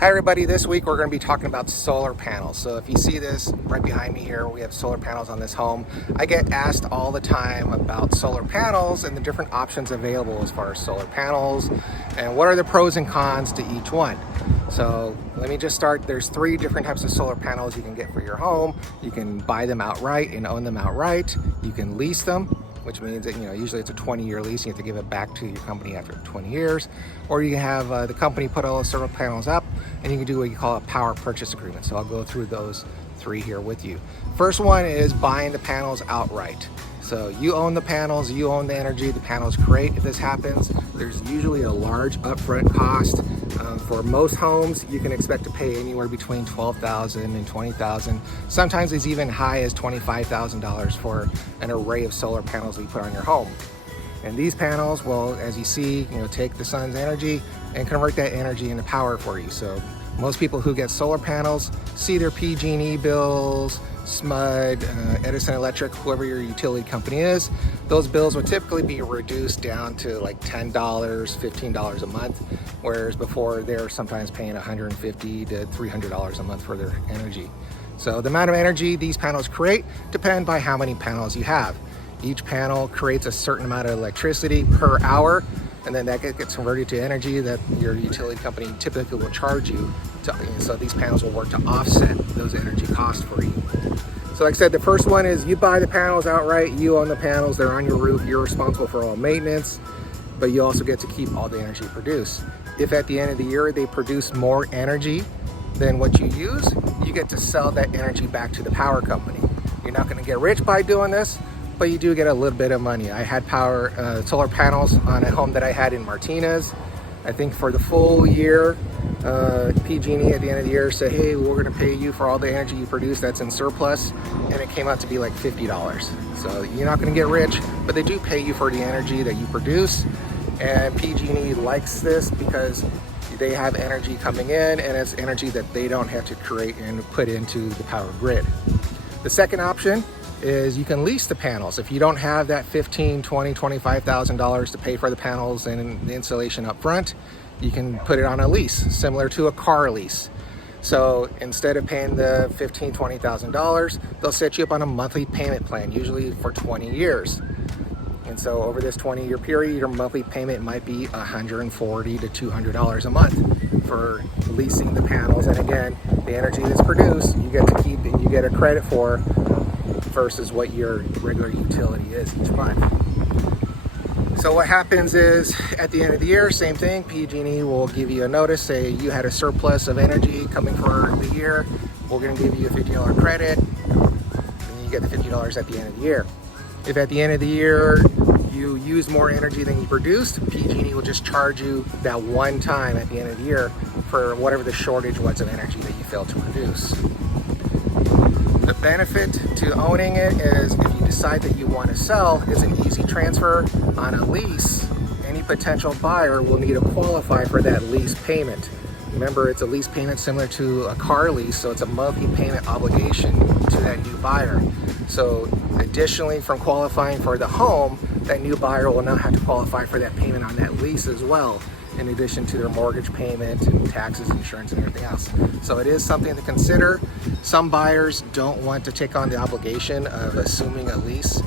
Hi everybody, this week we're going to be talking about solar panels. So if you see this right behind me here, we have solar panels on this home. I get asked all the time about solar panels and the different options available as far as solar panels and what are the pros and cons to each one. So let me just start. There's 3 different types of solar panels you can get for your home. You can buy them outright and own them outright. You can lease them, which means that, usually it's a 20-year lease. You have to give it back to your company after 20 years. Or you can have the company put all the solar panels up, and you can do what you call a power purchase agreement. So I'll go through those 3 here with you. First one is buying the panels outright. So you own the panels, you own the energy, the panels create. If this happens, there's usually a large upfront cost. For most homes, you can expect to pay anywhere between $12,000 and $20,000. Sometimes it's even high as $25,000 for an array of solar panels that you put on your home. And these panels will, as you see, take the sun's energy and convert that energy into power for you. So most people who get solar panels see their PG&E bills, SMUD, Edison Electric, whoever your utility company is, those bills would typically be reduced down to like $10, $15 a month, whereas before they're sometimes paying $150 to $300 a month for their energy. So the amount of energy these panels create depends by how many panels you have. Each panel creates a certain amount of electricity per hour, and then that gets converted to energy that your utility company typically will charge you. So these panels will work to offset those energy costs for you. So like I said, the first one is you buy the panels outright, you own the panels, they're on your roof, you're responsible for all maintenance, but you also get to keep all the energy produced. If at the end of the year they produce more energy than what you use, you get to sell that energy back to the power company. You're not going to get rich by doing this, but you do get a little bit of money. I had solar panels on a home that I had in Martinez. I think for the full year, PG&E at the end of the year said, hey, we're going to pay you for all the energy you produce that's in surplus, and it came out to be like $50. So you're not going to get rich, but they do pay you for the energy that you produce, and PG&E likes this because they have energy coming in, and it's energy that they don't have to create and put into the power grid. The second option is you can lease the panels. If you don't have that $15,000, $20,000, $25,000 to pay for the panels and the installation up front, you can put it on a lease, similar to a car lease. So instead of paying the $15,000, $20,000, they'll set you up on a monthly payment plan, usually for 20 years. And so over this 20-year period, your monthly payment might be $140 to $200 a month for leasing the panels. And again, the energy that's produced, you get to keep and you get a credit for versus what your regular utility is each month. So what happens is at the end of the year, same thing, PG&E will give you a notice, say you had a surplus of energy coming for the year, we're going to give you a $50 credit, and you get the $50 at the end of the year. If at the end of the year you use more energy than you produced, PG&E will just charge you that one time at the end of the year for whatever the shortage was of energy that you failed to produce. The benefit to owning it is if you decide that you want to sell, it's an easy transfer. On a lease, any potential buyer will need to qualify for that lease payment. Remember, it's a lease payment similar to a car lease, so it's a monthly payment obligation to that new buyer. So additionally, from qualifying for the home, that new buyer will now have to qualify for that payment on that lease as well, in addition to their mortgage payment and taxes, insurance, and everything else. So it is something to consider. Some buyers don't want to take on the obligation of assuming a lease.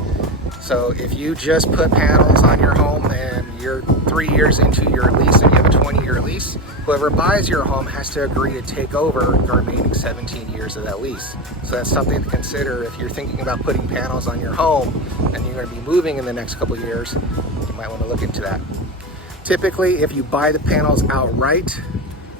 So if you just put panels on your home and you're 3 years into your lease and you have a 20-year lease, whoever buys your home has to agree to take over the remaining 17 years of that lease. So that's something to consider if you're thinking about putting panels on your home and you're going to be moving in the next couple of years. You might want to look into that. Typically, if you buy the panels outright,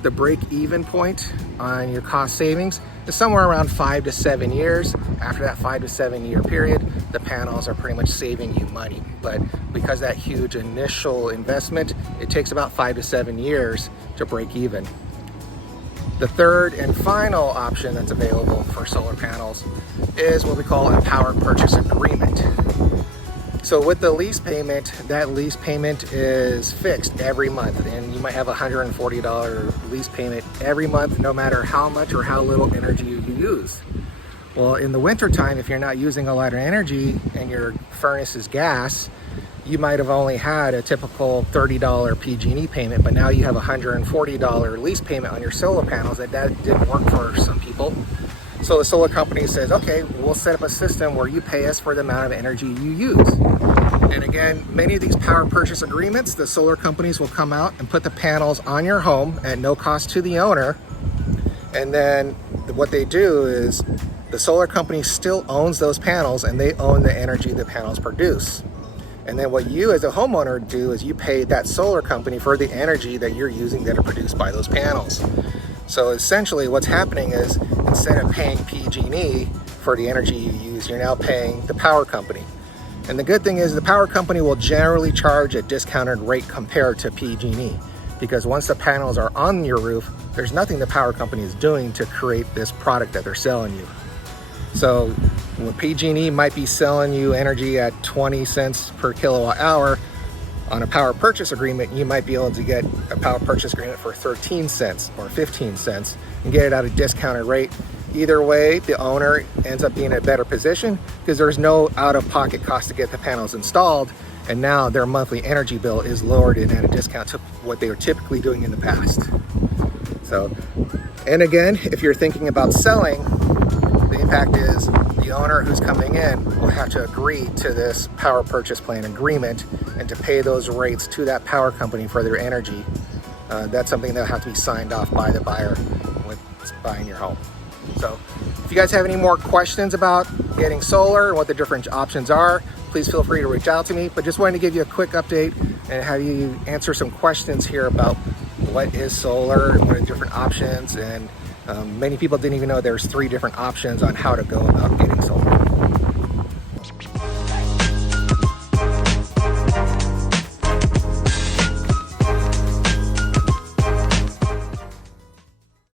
the break-even point on your cost savings is somewhere around 5 to 7 years. After that 5 to 7 year period, the panels are pretty much saving you money. But because that huge initial investment, it takes about 5 to 7 years to break even. The third and final option that's available for solar panels is what we call a power purchase agreement. So with the lease payment, that lease payment is fixed every month, and you might have a $140 lease payment every month, no matter how much or how little energy you use. Well, in the wintertime, if you're not using a lot of energy and your furnace is gas, you might have only had a typical $30 PG&E payment, but now you have a $140 lease payment on your solar panels. That didn't work for some people. So the solar company says, okay, we'll set up a system where you pay us for the amount of energy you use. And again, many of these power purchase agreements, the solar companies will come out and put the panels on your home at no cost to the owner. And then what they do is the solar company still owns those panels, and they own the energy the panels produce. And then what you as a homeowner do is you pay that solar company for the energy that you're using that are produced by those panels. So essentially what's happening is, instead of paying PG&E for the energy you use, you're now paying the power company. And the good thing is the power company will generally charge a discounted rate compared to PG&E, because once the panels are on your roof, there's nothing the power company is doing to create this product that they're selling you. So when PG&E might be selling you energy at 20 cents per kilowatt hour, on a power purchase agreement, you might be able to get a power purchase agreement for 13 cents or 15 cents and get it at a discounted rate. Either way, the owner ends up being in a better position because there's no out-of-pocket cost to get the panels installed, and now their monthly energy bill is lowered and at a discount to what they were typically doing in the past. So, and again, if you're thinking about selling, the impact is the owner who's coming in will have to agree to this power purchase plan agreement and to pay those rates to that power company for their energy. That's something that'll have to be signed off by the buyer with buying your home. So if you guys have any more questions about getting solar and what the different options are, please feel free to reach out to me. But just wanted to give you a quick update and have you answer some questions here about what is solar and what are the different options. And many people didn't even know there's 3 different options on how to go about getting solar.